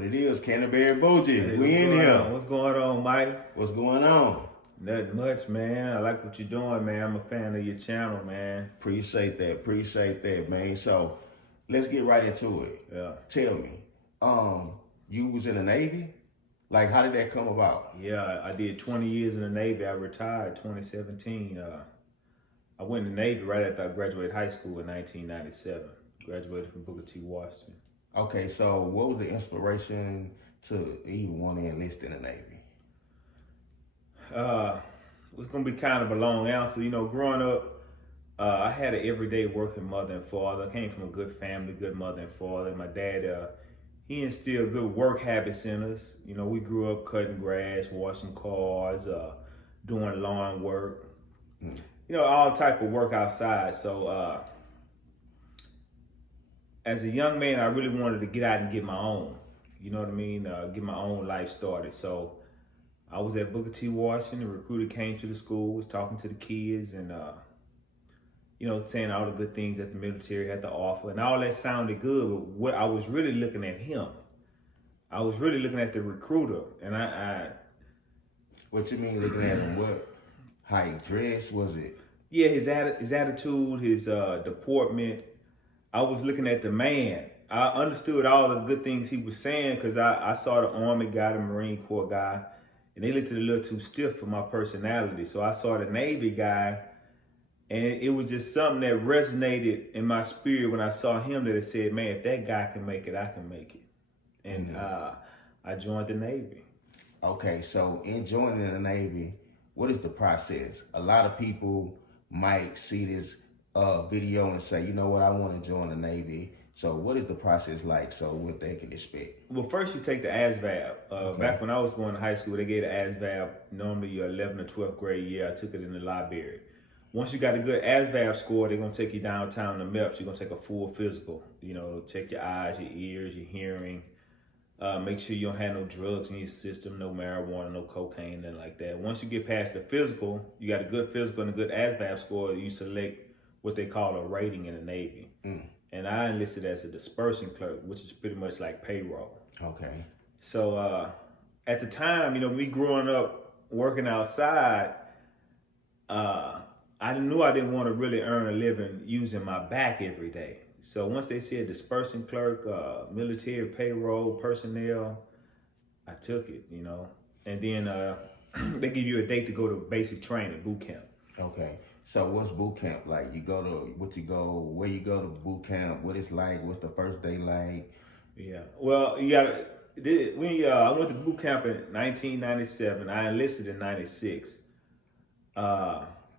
What it is, Canterbury Boogie. Hey, We in here. What's going on, Mike? What's going on? Nothing much, man. I like what you're doing, man. I'm a fan of your channel, man. Appreciate that, man. So let's get right into it. Yeah. Tell me, you was in the Navy? Like, how did that come about? Yeah, I did 20 years in the Navy. I retired 2017. I went in the Navy right after I graduated high school in 1997. Graduated from Booker T. Washington. Okay, so what was the inspiration to even want to enlist in the Navy? It's gonna be kind of a long answer. You know, growing up, I had an everyday working mother and father. I came from a good family, good mother and father. My dad, he instilled good work habits in us. You know, we grew up cutting grass, washing cars, doing lawn work. You know, all type of work outside. So as a young man, I really wanted to get out and get my own. You know what I mean? Get my own life started. So I was at Booker T. Washington. The recruiter came to the school, was talking to the kids, and you know, saying all the good things that the military had to offer, and all that sounded good. But what I was really looking at him, I was really looking at the recruiter, and I What you mean looking at him? What? How he dressed? Was it? Yeah, his attitude, his deportment. I was looking at the man. I understood all the good things he was saying because I saw the Army guy, the Marine Corps guy, and they looked a little too stiff for my personality. So I saw the Navy guy, and it was just something that resonated in my spirit when I saw him, that it said, man, if that guy can make it, I can make it. And I joined the Navy. Okay, so in joining the Navy, what is the process? A lot of people might see this video and say, you know what, I want to join the Navy. So what is the process like, so what they can expect? Well, first you take the ASVAB. Okay. Back when I was going to high school, they gave the ASVAB normally your 11th or 12th grade year. I took it in the library. Once you got a good ASVAB score, they're going to take you downtown to MEPS. You're going to take a full physical. You know, check your eyes, your ears, your hearing. Make sure you don't have no drugs in your system, no marijuana, no cocaine, nothing like that. Once you get past the physical, you got a good physical and a good ASVAB score, you select what they call a rating in the Navy. And I enlisted as a dispersing clerk, which is pretty much like payroll. Okay. So at the time, you know, me growing up working outside, I knew I didn't want to really earn a living using my back every day. So once they said dispersing clerk, military payroll personnel, I took it, you know. And then they give you a date to go to basic training, boot camp. Okay. So what's boot camp like? You go to, where you go to boot camp, what it's like, what's the first day like? Yeah, well, you gotta, I went to boot camp in 1997. I enlisted in 96.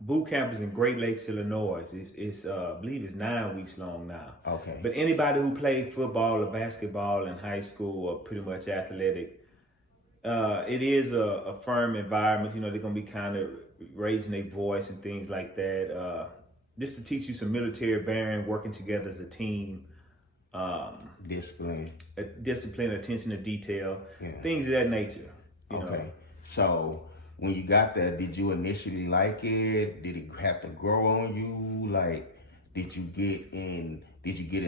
Boot camp is in Great Lakes, Illinois. It's I believe it's 9 weeks long now. Okay. But anybody who played football or basketball in high school are pretty much athletic. It is a firm environment. You know, they're gonna be kind of raising their voice and things like that. Just to teach you some military bearing, working together as a team. Discipline, attention to detail, yeah. Things of that nature. You okay. know. So when you got there, did you initially like it? Did it have to grow on you? Like, did you get in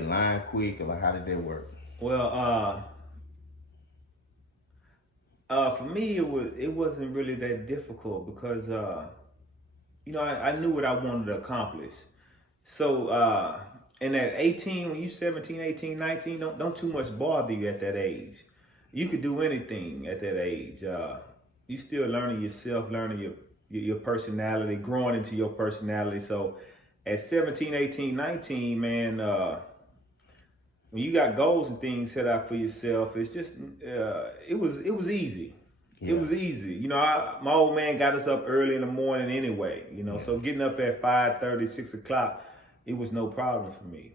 line quick? Or like, how did that work? Well, for me, it wasn't really that difficult because, you know, I knew what I wanted to accomplish. So, and at 18, when you're 17, 18, 19, don't too much bother you at that age. You could do anything at that age. You still learning yourself, learning your personality, growing into your personality. So at 17, 18, 19, man, when you got goals and things set out for yourself, it's just, it was easy. Yeah. It was easy. You know, my old man got us up early in the morning anyway, you know, so getting up at 5:30, 6 o'clock, it was no problem for me.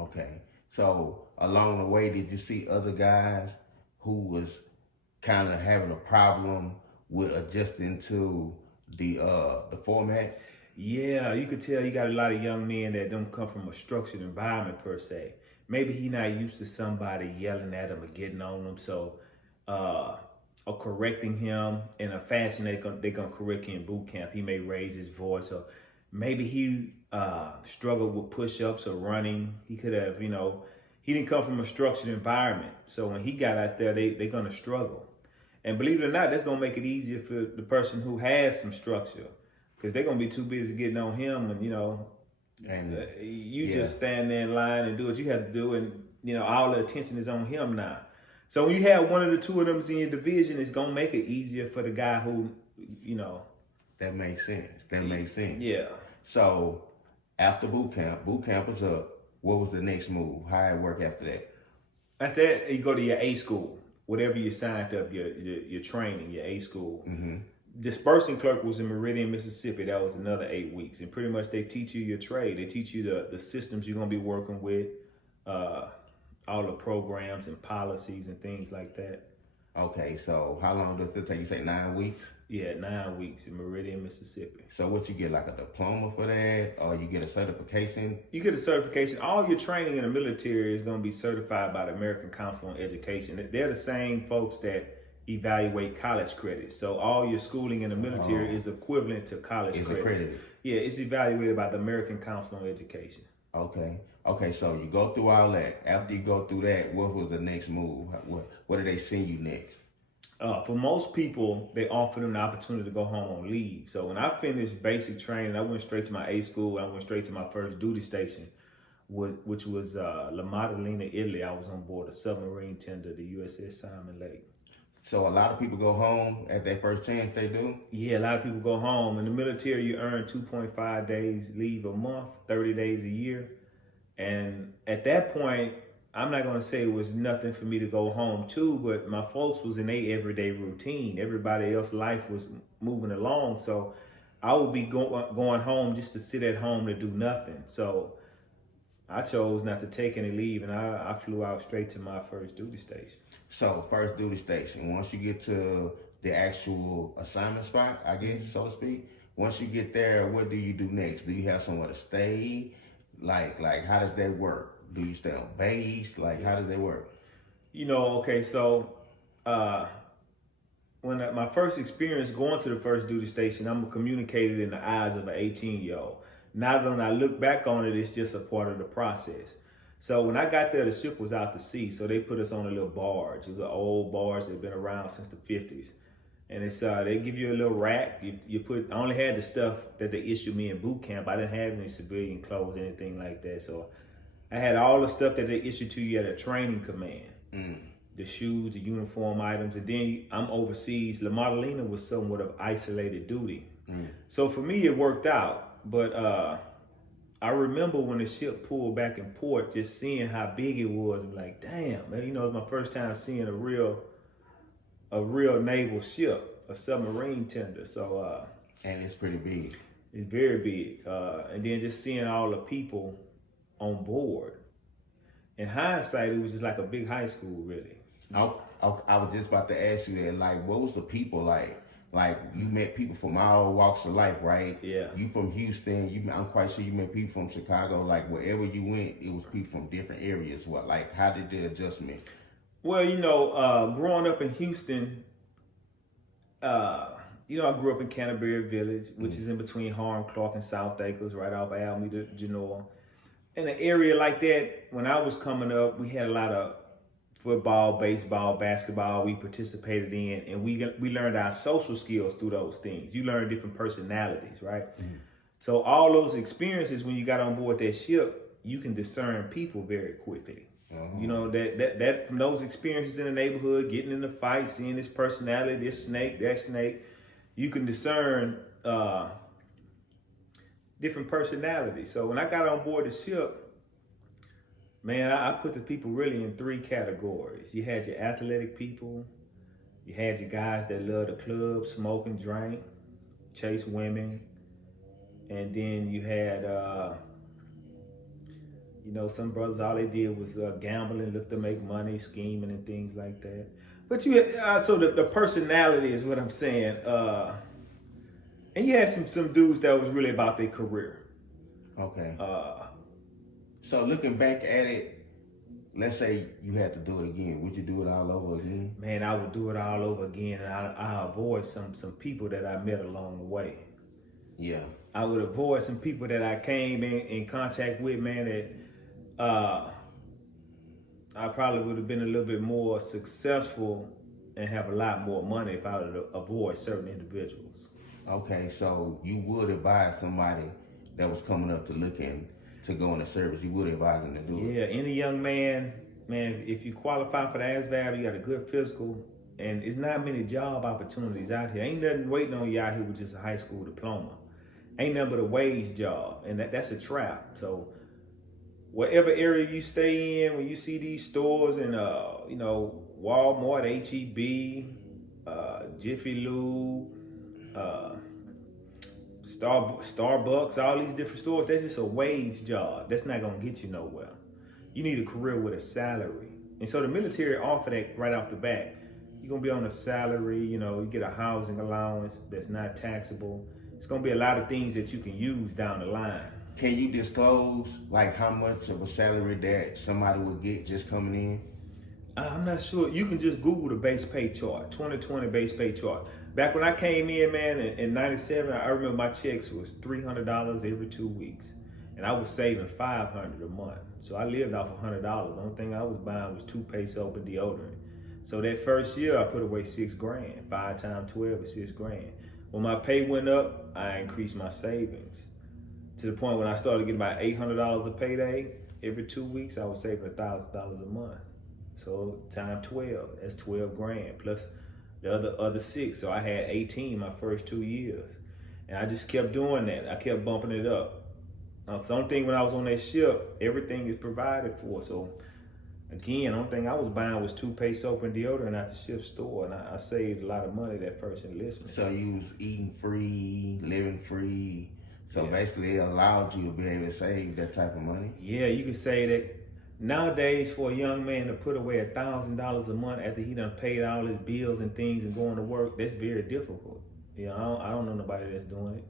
Okay. So along the way, did you see other guys who was kind of having a problem with adjusting to the format? Yeah, you could tell you got a lot of young men that don't come from a structured environment per se. Maybe he not used to somebody yelling at him or getting on him, so or correcting him in a fashion they're gonna correct you in boot camp. He may raise his voice, or maybe he struggled with push-ups or running. He could have, you know, he didn't come from a structured environment. So when he got out there, they're gonna struggle. And believe it or not, that's gonna make it easier for the person who has some structure, because they're gonna be too busy getting on him, and you just stand there in line and do what you have to do, and all the attention is on him now. So when you have one of the two of them in your division, it's gonna make it easier for the guy who, That makes sense. That makes sense. Yeah. So after boot camp was up. What was the next move? How it work after that? After that, you go to your A school, whatever you signed up, your training, your A school. Mm-hmm. Dispersing clerk was in Meridian, Mississippi. That was another 8 weeks, and pretty much they teach you your trade. They teach you the systems you're gonna be working with, all the programs and policies and things like that. Okay, so how long does it take? You say 9 weeks? Yeah, 9 weeks in Meridian, Mississippi. So what, you get like a diploma for that, or you get a certification? You get a certification. All your training in the military is going to be certified by the American Council on Education. They're the same folks that evaluate college credits. So all your schooling in the military is equivalent to college credits. Accredited. Yeah, it's evaluated by the American Council on Education. Okay, so you go through all that. After you go through that, what was the next move? What did they send you next? For most people, they offer them the opportunity to go home on leave. So when I finished basic training, I went straight to my A school. I went straight to my first duty station, which was La Maddalena, Italy. I was on board a submarine tender, the USS Simon Lake. So a lot of people go home at their first chance, they do? Yeah, a lot of people go home. In the military, you earn 2.5 days leave a month, 30 days a year. And at that point, I'm not going to say it was nothing for me to go home to, but my folks was in their everyday routine. Everybody else's life was moving along. So I would be going home just to sit at home to do nothing. So I chose not to take any leave, and I flew out straight to my first duty station. So first duty station, once you get to the actual assignment spot, I guess, so to speak, once you get there, what do you do next? Do you have somewhere to stay? Like how does that work? Do you stay on base? Like, how does that work? Okay, so when my first experience going to the first duty station, I'm communicated in the eyes of an 18-year-old. Now that when I look back on it, it's just a part of the process. So when I got there, the ship was out to sea, so they put us on a little barge. It was an old barge that had been around since the 50s. And it's they give you a little rack. I only had the stuff that they issued me in boot camp. I didn't have any civilian clothes, anything like that. So I had all the stuff that they issued to you at a training command. The shoes, the uniform items, and then I'm overseas. La Maddalena was somewhat of isolated duty. So for me, it worked out. But I remember when the ship pulled back in port, just seeing how big it was. I'm like, damn, man, it's my first time seeing a real naval ship, a submarine tender. So and it's pretty big. It's very big. And then just seeing all the people on board. In hindsight, it was just like a big high school, really. I was just about to ask you that. Like, what was the people like? Like, you met people from all walks of life, right? Yeah. You from Houston. I'm quite sure you met people from Chicago. Like, wherever you went, it was people from different areas. How did the adjustment? Well, growing up in Houston, I grew up in Canterbury Village, which is in between Harlem, Clark, and South Acres, right off Alameda, Genoa. In an area like that, when I was coming up, we had a lot of football, baseball, basketball we participated in, and we learned our social skills through those things. You learn different personalities, right? So all those experiences, when you got on board that ship, you can discern people very quickly. That from those experiences in the neighborhood, getting in the fight, seeing this personality, this snake, that snake, you can discern different personalities. So when I got on board the ship, man, I put the people really in 3 categories. You had your athletic people, you had your guys that love the club, smoke and drink, chase women, and then you had some brothers, all they did was gambling, look to make money, scheming and things like that. But so the personality is what I'm saying. And you had some dudes that was really about their career. Okay. So looking back at it, let's say you had to do it again. Would you do it all over again? Man, I would do it all over again, and I avoid some people that I met along the way. Yeah. I would avoid some people that I came in contact with, man, that I probably would have been a little bit more successful and have a lot more money if I would avoid certain individuals. Okay, so you would advise somebody that was coming up to looking to go in the service, you would advise them to do it? Yeah, any young man, if you qualify for the ASVAB, you got a good physical, and it's not many job opportunities out here. Ain't nothing waiting on you out here with just a high school diploma. Ain't nothing but a wage job, and that's a trap. So whatever area you stay in, when you see these stores in, Walmart, HEB, Jiffy Lube, Starbucks, all these different stores, that's just a wage job. That's not gonna get you nowhere. You need a career with a salary. And so the military offer that right off the bat. You're gonna be on a salary, you get a housing allowance that's not taxable. It's gonna be a lot of things that you can use down the line. Can you disclose like how much of a salary that somebody would get just coming in? I'm not sure. You can just Google the base pay chart, 2020 base pay chart. Back when I came in, man, in 97, I remember my checks was $300 every 2 weeks. And I was saving $500 a month. So I lived off $100. The only thing I was buying was toothpaste, soap, and deodorant. So that first year, I put away $6,000. 5 times 12 is $6,000. When my pay went up, I increased my savings to the point when I started getting about $800 a payday every 2 weeks. I was saving $1,000 a month. So times 12, that's $12,000 plus the other 6. So I had 18 my first 2 years, and I just kept doing that. I kept bumping it up. Some thing when I was on that ship, everything is provided for. So again, the only thing I was buying was toothpaste, soap, and deodorant at the ship store, and I saved a lot of money that first enlistment. So you was eating free, living free. So Yeah. basically it allowed you to be able to save that type of money? Yeah, you could say that nowadays for a young man to put away $1,000 a month after he done paid all his bills and things and going to work, that's very difficult. I don't know nobody that's doing it.